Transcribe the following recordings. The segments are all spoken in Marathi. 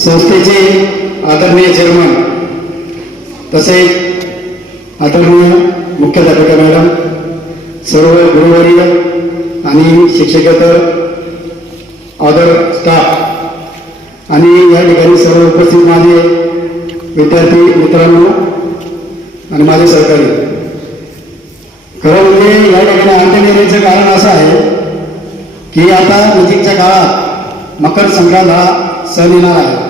संस्थेचे आदरणीय चेअरमन तसेच आदरणीय मुख्याध्यापिका मॅडम, सर्व गुरुवर्य आणि शिक्षकेतर अदर स्टाफ आणि या ठिकाणी सर्व उपस्थित माझे विद्यार्थी मित्रांनो आणि माझे सहकारी, खरं म्हणजे या ठिकाणी अंत्यन येण्याचं कारण असं आहे की आता नजीकच्या काळात मकर संक्रांत हा सण येणार आहे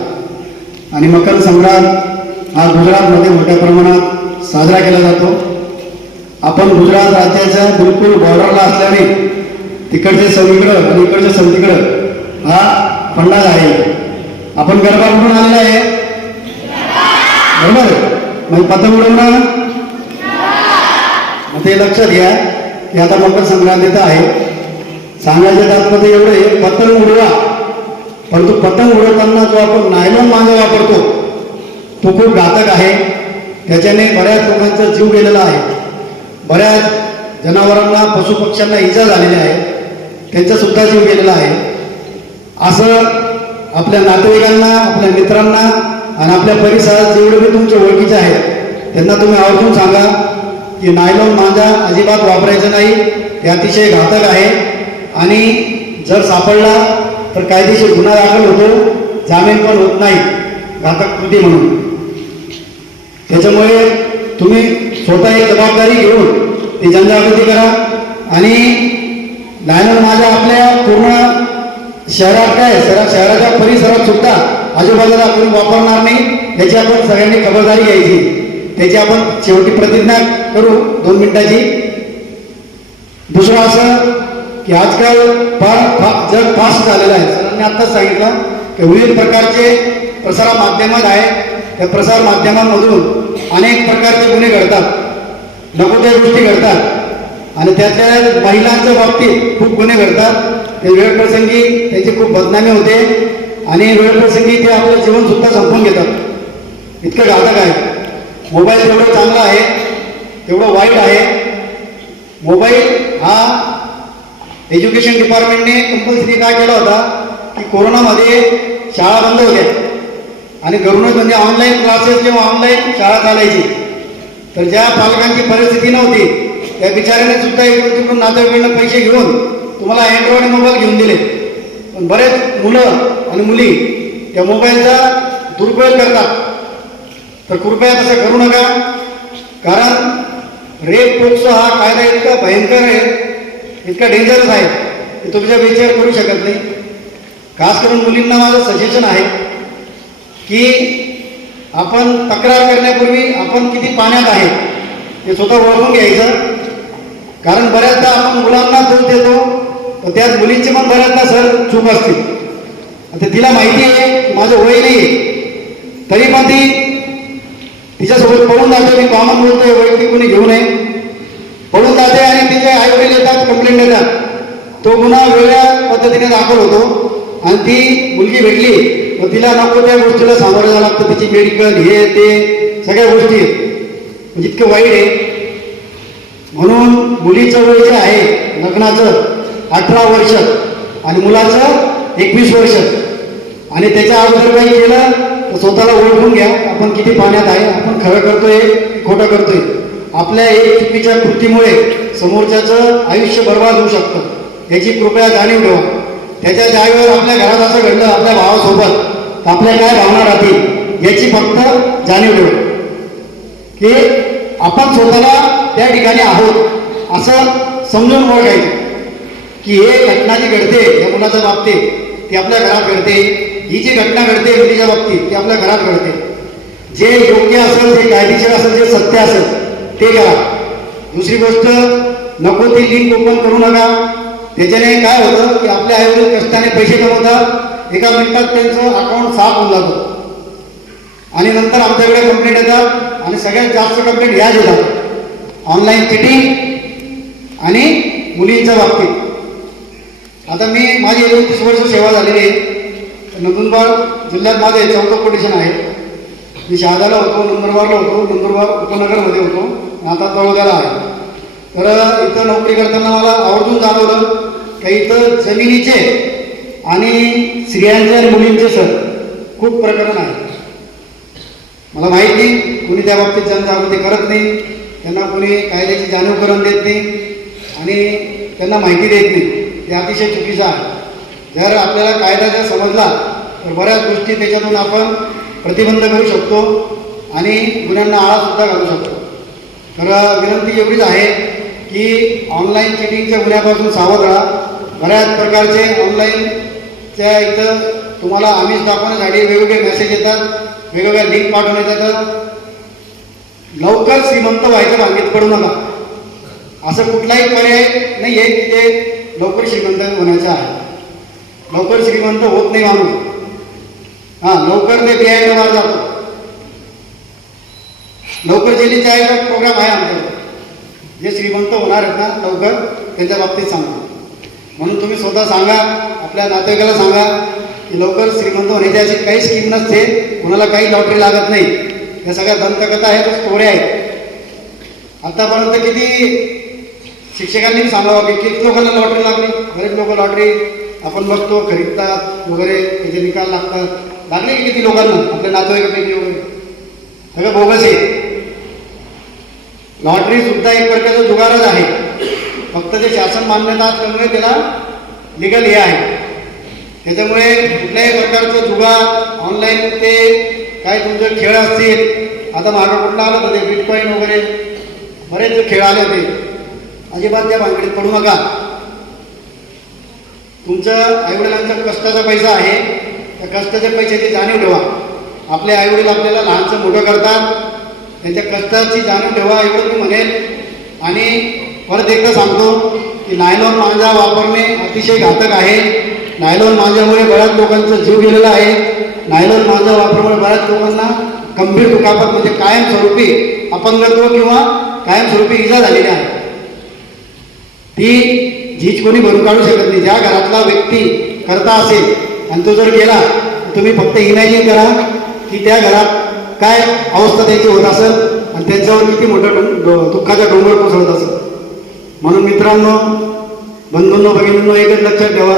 आणि मकर संक्रांत हा गुजरातमध्ये मोठ्या प्रमाणात साजरा केला जातो. आपण गुजरात राज्याच्या बिलकुल बॉर्डरला असल्याने तिकडचे सण इकडं आणि इकडचे सण तिकडं हा फंडाज आहे. आपण गरबा कुठून आलेला आहे, बरोबर, मग पतंग उडवणं, मग ते लक्षात घ्या की आता मकर संक्रांत आहे. सांगायचं तात्पर्य एवढे, पतंग उडवा, परंतु पतंग उडवताना जो आपण नायलॉन मांजा वापरतो तो खूप घातक आहे. त्याच्याने बऱ्याच लोकांचा जीव गेलेला आहे, बऱ्याच जनावरांना पशुपक्ष्यांना इजा झालेली आहे, त्यांचा सुद्धा जीव गेलेला आहे. असं आपल्या नातेवाईकांना, आपल्या मित्रांना आणि आपल्या परिसरात जेवढे बी तुमचे ओळखीचे आहेत त्यांना तुम्ही आवर्जून सांगा की नायलॉन मांजा अजिबात वापरायचं नाही, ते अतिशय घातक आहे आणि जर सापडला तर कायदेशीर गुन्हा दाखल होतो, जामीन पण होत नाही घातक कृती म्हणून. त्याच्यामुळे तुम्ही स्वतः एक जबाबदारी घेऊन ती जनजागृती करा आणि नायलॉन मांजा आपल्या पूर्ण शहरात काय शहराच्या परिसरात सुद्धा आजूबाजूला कोणी वापरणार नाही याची आपण सगळ्यांनी खबरदारी घ्यायची. त्याची आपण शेवटी प्रतिज्ञा करू 2 मिनिटाची. दुसरं असं की आजकाल फार जग फास्ट झालेलं आहे. सरांनी आत्ताच सांगितलं की विविध प्रकारचे प्रसार माध्यमात आहे, त्या प्रसार माध्यमांमधून अनेक प्रकारचे गुन्हे घडतात, नको त्या गोष्टी घडतात आणि त्यातल्या महिलांच्या बाबतीत खूप गुन्हे घडतात. ते वेळप्रसंगी त्यांची खूप बदनामी होते आणि वेळप्रसंगी ते आपलं जीवन सुद्धा संपवून घेतात. इतकं घातक आहे. मोबाईल जेवढं चांगला आहे तेवढं वाईट आहे. मोबाईल हा एज्युकेशन डिपार्टमेंटने कंपल्सरी काय केला होता की कोरोनामध्ये शाळा बंद होत्या आणि घरूनच म्हणजे ऑनलाईन क्लासेस किंवा ऑनलाईन शाळा चालायची. तर ज्या पालकांची परिस्थिती नव्हती त्या बिचाऱ्याने सुद्धा इकडून तिकडून नातेवाईकांना पैसे घेऊन तुम्हाला अँड्रॉइड मोबाईल घेऊन दिले. पण बरेच मुलं आणि मुली त्या मोबाईलचा दुरुपयोग करतात. तर कृपया तसं करू नका, कारण रेप पोक्सो हा कायदा इतका भयंकर आहे, इतका डेंजरस आहे की तुमच्या विचार करू शकत नाही. खास करून मुलींना माझं सजेशन आहे की आपण तक्रार करण्यापूर्वी आपण किती पाण्यात आहे हे स्वतः ओळखून घ्यायचं. कारण बऱ्याचदा आपण मुलांना दोष देतो तर त्यात मुलींची पण बऱ्याचदा सर चूक असते. आता तिला माहिती आहे माझं वय नाही तरी पण ती तिच्यासोबत पळून जाते. मी कॉमन बोलतोय, वैयक्तिक कोणी घेऊ नये. पळून जाते आणि तिचे आईवडील येतात, कंप्लेंट देतात. तो गुन्हा वेगळ्या पद्धतीने दाखल होतो आणि ती मुलगी भेटली तर तिला नको त्या गोष्टीला सामोरं जावं लागतं. तिची मेडिकल हे ते सगळ्या गोष्टी जितकं वाईट आहे. म्हणून मुलीचं वय जे आहे लग्नाचं 18 वर्ष आणि मुलाचं 21 वर्ष आणि त्याच्या अगोदर काही केलं तर स्वतःला ओळखून घ्या आपण किती पाण्यात आहे, आपण खरं करतोय खोटं करतोय. आपल्या एक चुकीच्या कृतीमुळे समोरच्याचं आयुष्य बर्बाद होऊ शकतं याची कृपया जाणीव ठेवा. त्याच्या जागेवर आपल्या घरात असं घडलं आपल्या भावासोबत तर आपल्या काय भावना राहतील याची फक्त जाणीव ठेवा की आपण स्वतःला त्या ठिकाणी आहोत असं समजून ओळखायचं की हे घटना जी घडते या मुलाच्या बाबतीत ती आपल्या घरात घडते, ही जी घटना घडते मुलीच्या बाबतीत ती आपल्या घरात घडते. जे योग्य असेल, जे कायदेशीर असेल, जे सत्य असेल ते करा. दुसरी गोष्ट, नको ती लिंक ओपन करू नका. त्याच्याने काय होतं की आपल्या आईवडील कष्टाने पैसे कमवतात, एका मिनिटात त्यांचं अकाउंट साफ होऊन जातं आणि नंतर आमच्याकडे कंप्लेंट येतात आणि सगळ्यात जास्त कंप्लेंट ह्याच येतात ऑनलाईन चिटिंग आणि मुलींच्या बाबतीत. आता मी माझी 29 वर्ष सेवा झालेली आहे. नंदुरबार जिल्ह्यात माझे 14 पोलिशन आहे. मी शहादाला होतो, नंदुरबारला होतो, नंदुरबार उपनगरमध्ये होतो, आता तळोद्याला आहे. तर इथं नोकरी करताना मला आवर्जून जाणवलं की इथं जमिनीचे आणि स्त्रियांचे आणि मुलींचे सर खूप प्रकरण आहे. मला माहीत नाही कोणी त्या बाबतीत जनजागृती करत नाही, त्यांना कोणी कायद्याची जाणीव करून देत नाही आणि त्यांना माहिती देत नाही. हे अतिशय चुकीचं आहे. जर आपल्याला कायदा जर समजला तर बऱ्याच गोष्टी त्याच्यातून आपण प्रतिबंध करू शकतो आणि गुन्ह्यांना आळासुद्धा घालू शकतो. तर विनंती एवढीच आहे की ऑनलाईन चिटिंगच्या गुन्ह्यापासून सावध राहा. बऱ्याच प्रकारचे ऑनलाईनच्या इथं तुम्हाला आमिष दाखवण्यासाठी वेगवेगळे मेसेज येतात, वेगवेगळ्या लिंक पाठवण्यात येतात. लवकर श्रीमंत व्हायचं भांगीत पडू नका. असं कुठलाही पर्याय नाही आहे की ते लवकर श्रीमंत होण्याचं आहे. लवकर श्रीमंत होत नाही माणूस. लवकर ते बिहाइंड मार जातो. लवकर जेली जायचा प्रोग्राम आहे आमच्याकडे. जे श्रीमंत होणार आहेत ना लवकर, त्यांच्या बाबतीत सांगतो. म्हणून तुम्ही स्वतः सांगा, आपल्या नातेवाईकाला सांगा की लवकर श्रीमंत होण्याची अशी काही स्कीम नसते. कोणाला काही लॉटरी लागत नाही. या सगळ्या दंतकथा आहेत, स्टोऱ्या आहेत. आतापर्यंत किती शिक्षकांनी सांगावं की किती लोकांना लॉटरी लागली. बरेच लोक लॉटरी आपण बघतो खरीदतात वगैरे, त्याचे निकाल लागतात. लागले की किती लोकांना आपल्या नातेवाईकापैकी वगैरे. सगळं बोगस आहे. लॉटरी सुद्धा एक प्रकारचा जुगारच आहे. फक्त ते शासन मान्यता असल्यामुळे त्याला लिगल हे आहे. त्याच्यामुळे कुठल्याही प्रकारचं जुगार ऑनलाईन ते काय तुमचे खेळ असतील. आता मागं कुठला आलं होतं ते बिटकॉईन वगैरे बरेच खेळ आले होते. अजिबात त्या भानगडीत पडू नका. तुमच्या आईवडिलांचा कष्टाचा पैसा आहे, त्या कष्टाच्या पैशाची जाणीव ठेवा. आपले आईवडील आपल्याला लहानचं मोठं करतात, त्यांच्या कष्टाची जाणीव ठेवा एवढं मी म्हणेल. आणि परत एकदा सांगतो की नायलॉन मांजा वापरणे अतिशय घातक आहे. नायलॉन मांजामुळे बऱ्याच लोकांचा जीव गेलेला आहे. नायलॉन मांजा वापरल्यामुळे बऱ्याच लोकांना गंभीर दुखापत म्हणजे कायमस्वरूपी अपंगत्व किंवा कायमस्वरूपी इजा झालेली आहे. ती झीज कोणी भरून काढू शकत नाही. ज्या घरातला व्यक्ती करता असेल आणि तो जर गेला, तुम्ही फक्त इमॅजिन करा की त्या घरात काय अवस्था त्यांची होत असेल आणि त्यांच्यावर किती मोठं दुःखाचा डोंगर कोसळत असेल. म्हणून मित्रांनो, बंधूंनो, भगिनींनो, एकच लक्षात ठेवा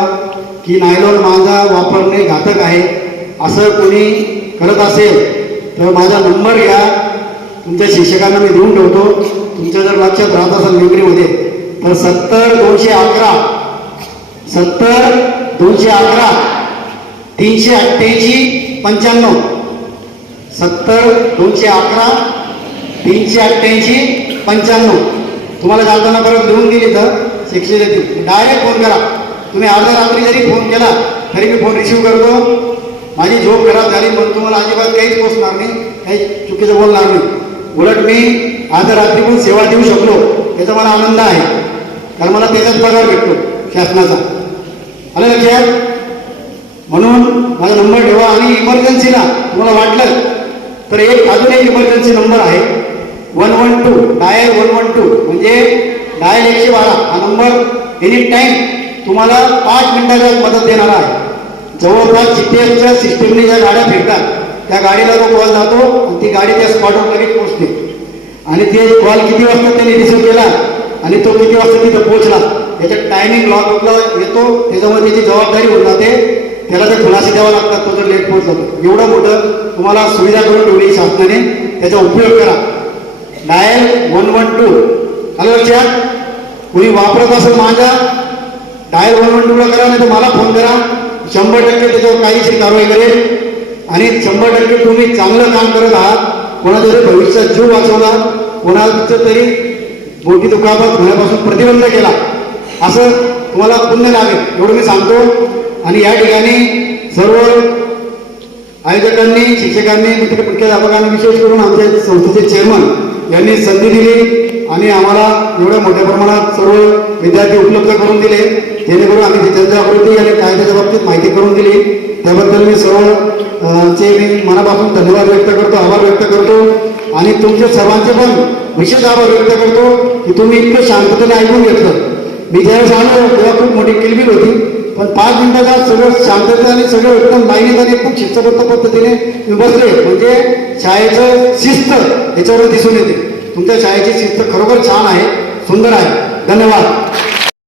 की नायलॉन मांजा वापरणे घातक आहे. असं कोणी करत असेल तर माझा नंबर घ्या, तुमच्या शिक्षकांना मी देऊन ठेवतो. तुमच्या जर लक्षात राहत असेल मेमरीमध्ये तर 70-211 70-211 388 95 70-211 388 95. तुम्हाला चालताना परत लिहून दिली तर शिक्षक देतील. डायरेक्ट फोन करा. तुम्ही अर्ध्या रात्री जरी फोन केला तरी मी फोन रिसिव्ह करतो. माझी झोप खराब झाली म्हणून तुम्हाला अजिबात काहीच पोचणार नाही, काही चुकीचं बोलणार नाही. उलट मी अर्ध्या रात्री पण सेवा देऊ शकलो याचा मला आनंद आहे, कारण मला त्याचाच पगार भेटतो शासनाचा. आलं लक्षात? म्हणून माझा नंबर ठेवा. आणि इमर्जन्सीला तुम्हाला वाटलं तर अजून एक इमर्जन्सी नंबर आहे 112. डायल 112 म्हणजे डायल 112. हा नंबर एनी टाईम तुम्हाला 5 मिनिटाच्या मदत देणारा आहे. जवळपास GPS सिस्टीमने ज्या गाड्या फिरतात त्या गाडीला तो कॉल जातो आणि ती गाडी त्या स्पॉटवर लगेच पोहोचते. आणि ते कॉल किती वाजता त्यांनी रिसिव्ह केला आणि तो किती वाजता तिथं पोहोचला याच्यात टायमिंग लॉक येतो. त्याच्यामुळे त्याची जबाबदारी होऊन जाते. त्याला ते खुलासे द्यावा लागतात तो जर लेट पोहोचला तर. एवढं मोठं तुम्हाला सुविधा करून ठेवली शासनाने, त्याचा उपयोग करा. डायल 112. आलं लक्षात? कुणी वापरत असेल माझा डायल 112ला करा, नाही तर मला फोन करा. 100% त्याच्यावर काहीशी कारवाई करेल. आणि 100% तुम्ही चांगलं काम करत आहात. कोणाचा तरी भविष्यात जीव वाचवला, कोणाचं तरी मोठी दुखापत होण्यापासून प्रतिबंध केला, असं तुम्हाला पुण्य लागेल एवढं मी सांगतो. आणि या ठिकाणी सर्व आयोजकांनी, शिक्षकांनी, मुख्याध्यापकांनी, विशेष करून आमच्या संस्थेचे चेअरमन यांनी संधी दिली आणि आम्हाला एवढ्या मोठ्या प्रमाणात सर्व विद्यार्थी उपलब्ध करून दिले, जेणेकरून आम्ही जनजागृती आणि कायद्याच्या बाबतीत माहिती करून दिली. त्याबद्दल मी सर्वचे मी मनापासून धन्यवाद व्यक्त करतो, आभार व्यक्त करतो. आणि तुमच्या सर्वांचे पण विशेष आभार व्यक्त करतो की तुम्ही इतकं शांततेने ऐकून घेतलं. मी ज्यावेळेस आलो तेव्हा खूप मोठी किलबिल होती, पण 5 मिनिटाचा सगळं शांतता आणि सगळं एकदम लाईनीत आणि खूप शिस्तबद्ध पद्धतीने बसले. म्हणजे शाळेचं शिस्त याच्यावर दिसून येते. तुमच्या शाळेची शिस्त खरोखर छान आहे, सुंदर आहे. धन्यवाद.